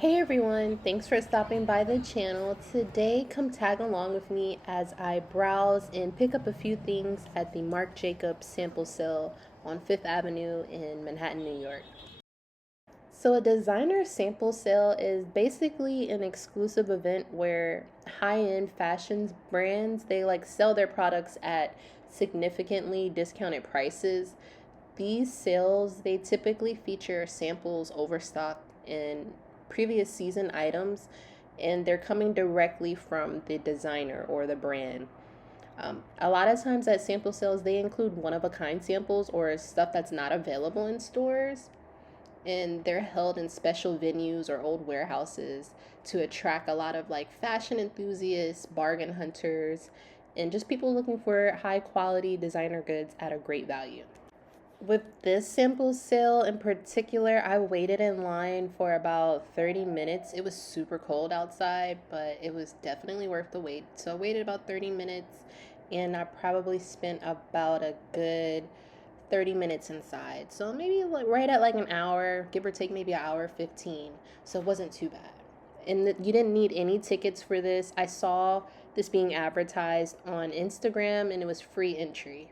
Hey everyone, thanks for stopping by the channel. Today, come tag along with me as I browse and pick up a few things at the Marc Jacobs sample sale on Fifth Avenue in Manhattan, New York. So, a designer sample sale is basically an exclusive event where high-end fashion brands they sell their products at significantly discounted prices. These sales they typically feature samples overstocked in previous season items, and they're coming directly from the designer or the brand. A lot of times at sample sales, they include one of a kind samples or stuff that's not available in stores, and they're held in special venues or old warehouses to attract a lot of fashion enthusiasts, bargain hunters, and just people looking for high quality designer goods at a great value. With this sample sale in particular, I waited in line for about 30 minutes. It was super cold outside, but it was definitely worth the wait. So I waited about 30 minutes and I probably spent about a good 30 minutes inside. So maybe right at an hour, give or take maybe an hour 15. So it wasn't too bad. And you didn't need any tickets for this. I saw this being advertised on Instagram and it was free entry.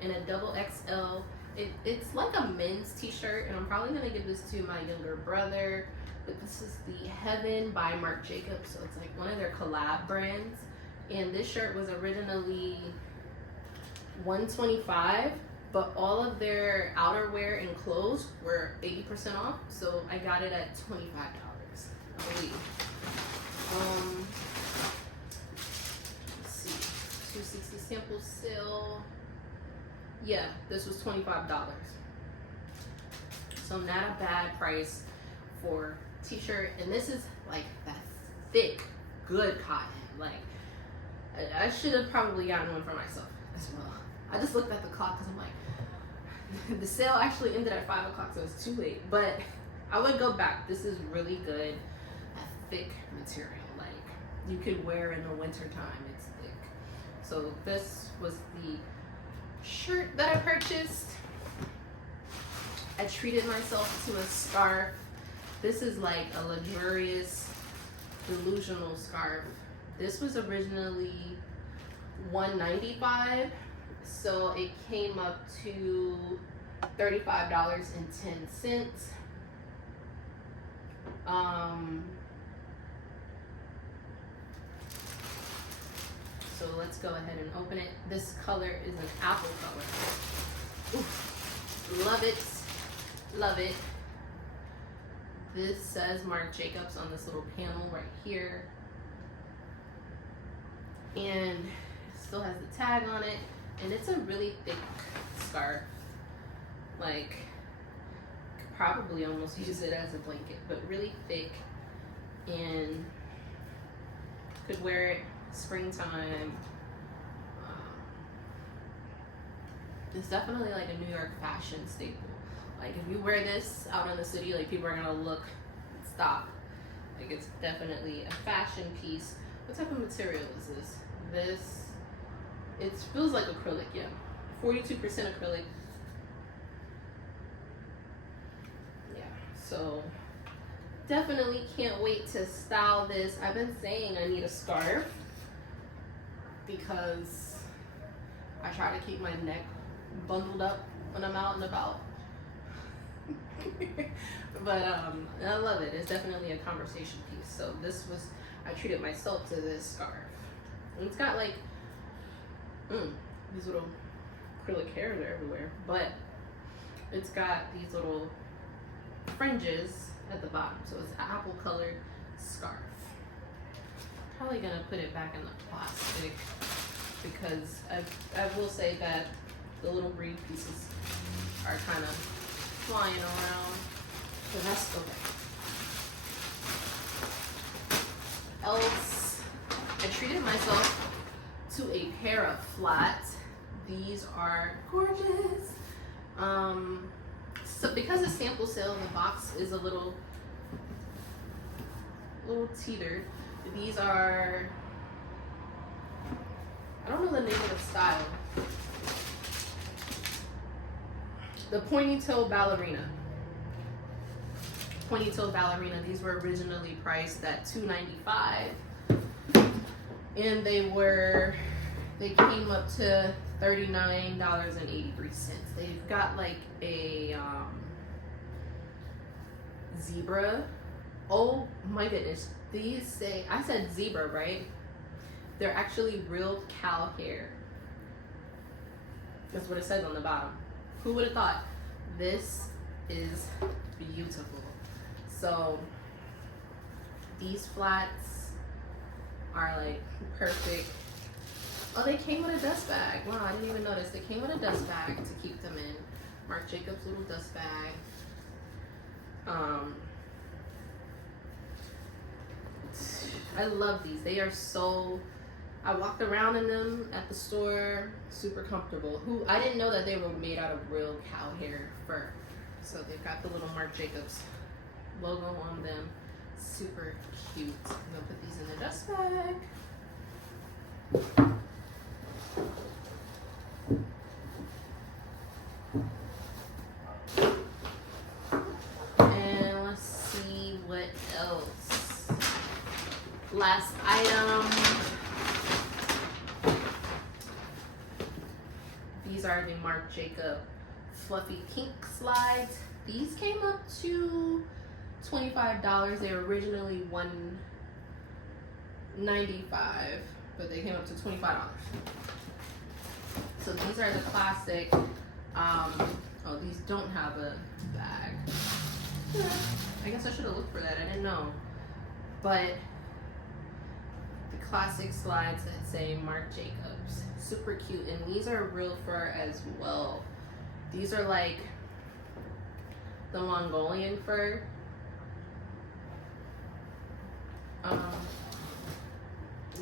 in a double XL. It's like a men's t-shirt, and I'm probably gonna give this to my younger brother. But this is the Heaven by Marc Jacobs, so it's like one of their collab brands. And this shirt was originally $125, but all of their outerwear and clothes were 80% off, so I got it at $25, I believe. Let's see, 260 sample sale. Yeah, this was $25. So not a bad price for t-shirt, and this is like that thick, good cotton. Like, I should have probably gotten one for myself as well. I just looked at the clock because I'm like, the sale actually ended at 5 o'clock, so it's too late. But I would go back. This is really good. A thick material, like you could wear in the winter time. It's thick. So this was the shirt that I purchased. I treated myself to a scarf. This is like a luxurious, delusional scarf. This was originally $195, so it came up to $35.10. So let's go ahead and open it. This color is an apple color. Ooh, love it, love it. This says Marc Jacobs on this little panel right here. And it still has the tag on it. And it's a really thick scarf. Like, could probably almost use it as a blanket, but really thick. And could wear it springtime. It's definitely like a New York fashion staple. Like, if you wear this out in the city, like, people are gonna look and stop. Like, it's definitely a fashion piece. What type of material is this? It feels like acrylic, yeah. 42% acrylic. Yeah, so definitely can't wait to style this. I've been saying I need a scarf because I try to keep my neck bundled up when I'm out and about. But I love it. It's definitely a conversation piece. So I treated myself to this scarf. And it's got like these little acrylic hairs everywhere, but it's got these little fringes at the bottom. So it's an apple colored scarf. Probably gonna put it back in the plastic because I will say that the little reed pieces are kind of flying around, but that's okay. Else, I treated myself to a pair of flats. These are gorgeous. So because it's sample sale, the box is a little teetered. These are, I don't know the name of the style. The pointy toe ballerina. Pointy toe ballerina. These were originally priced at $295, and they came up to $39.83. They've got like a zebra. Oh my goodness. These say, I said zebra, right? They're actually real cow hair. That's what it says on the bottom. Who would have thought? This is beautiful. So these flats are like perfect. Oh, they came with a dust bag. Wow, I didn't even notice. They came with a dust bag to keep them in. Marc Jacobs little dust bag. I love these. They are so, I walked around in them at the store, super comfortable. I didn't know that they were made out of real cow hair fur. So they've got the little Marc Jacobs logo on them. Super cute. I'm gonna put these in the dust bag. And let's see what else. Last item. These are the Marc Jacob fluffy pink slides. These came up to $25. They were originally $195, but they came up to $25. So these are the classic. Oh, these don't have a bag. I guess I should have looked for that. I didn't know. But the classic slides that say Marc Jacobs, super cute, and these are real fur as well. These are like the Mongolian fur.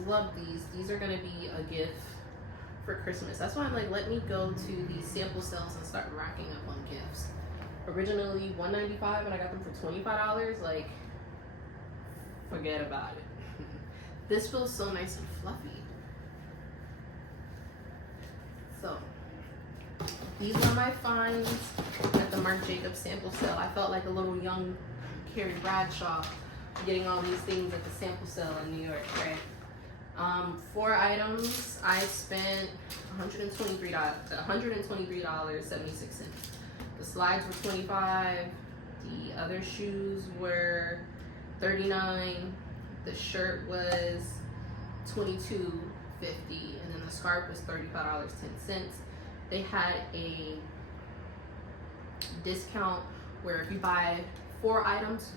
Love these. These are gonna be a gift for Christmas. That's why I'm like, let me go to these sample sales and start racking up on gifts. Originally $195 and I got them for $25. Like, forget about it. This feels so nice and fluffy. So these were my finds at the Marc Jacobs sample sale. I felt like a little young Carrie Bradshaw getting all these things at the sample sale in New York, right? 4 items, I spent $123.76. The slides were $25. The other shoes were $39. The shirt was $22.50, and then the scarf was $35.10. They had a discount where if you buy 4 items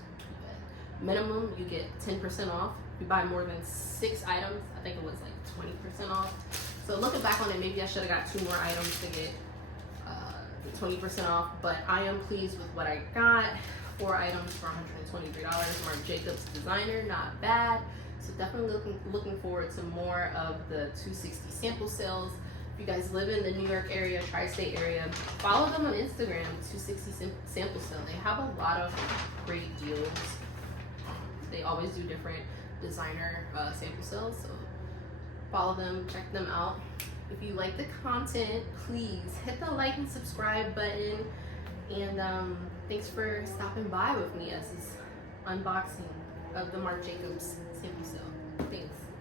minimum, you get 10% off. If you buy more than 6 items, I think it was like 20% off. So looking back on it, maybe I should have got 2 more items to get 20% off, but I am pleased with what I got. 4 items for $123. Marc Jacobs designer, not bad. So definitely looking forward to more of the 260 sample sales. If you guys live in the New York area, tri-state area, follow them on Instagram, 260 sample sale. They have a lot of great deals. They always do different designer sample sales, so follow them, check them out. If you like the content, please hit the like and subscribe button. And thanks for stopping by with me as this unboxing of the Marc Jacobs sample sale. Thanks.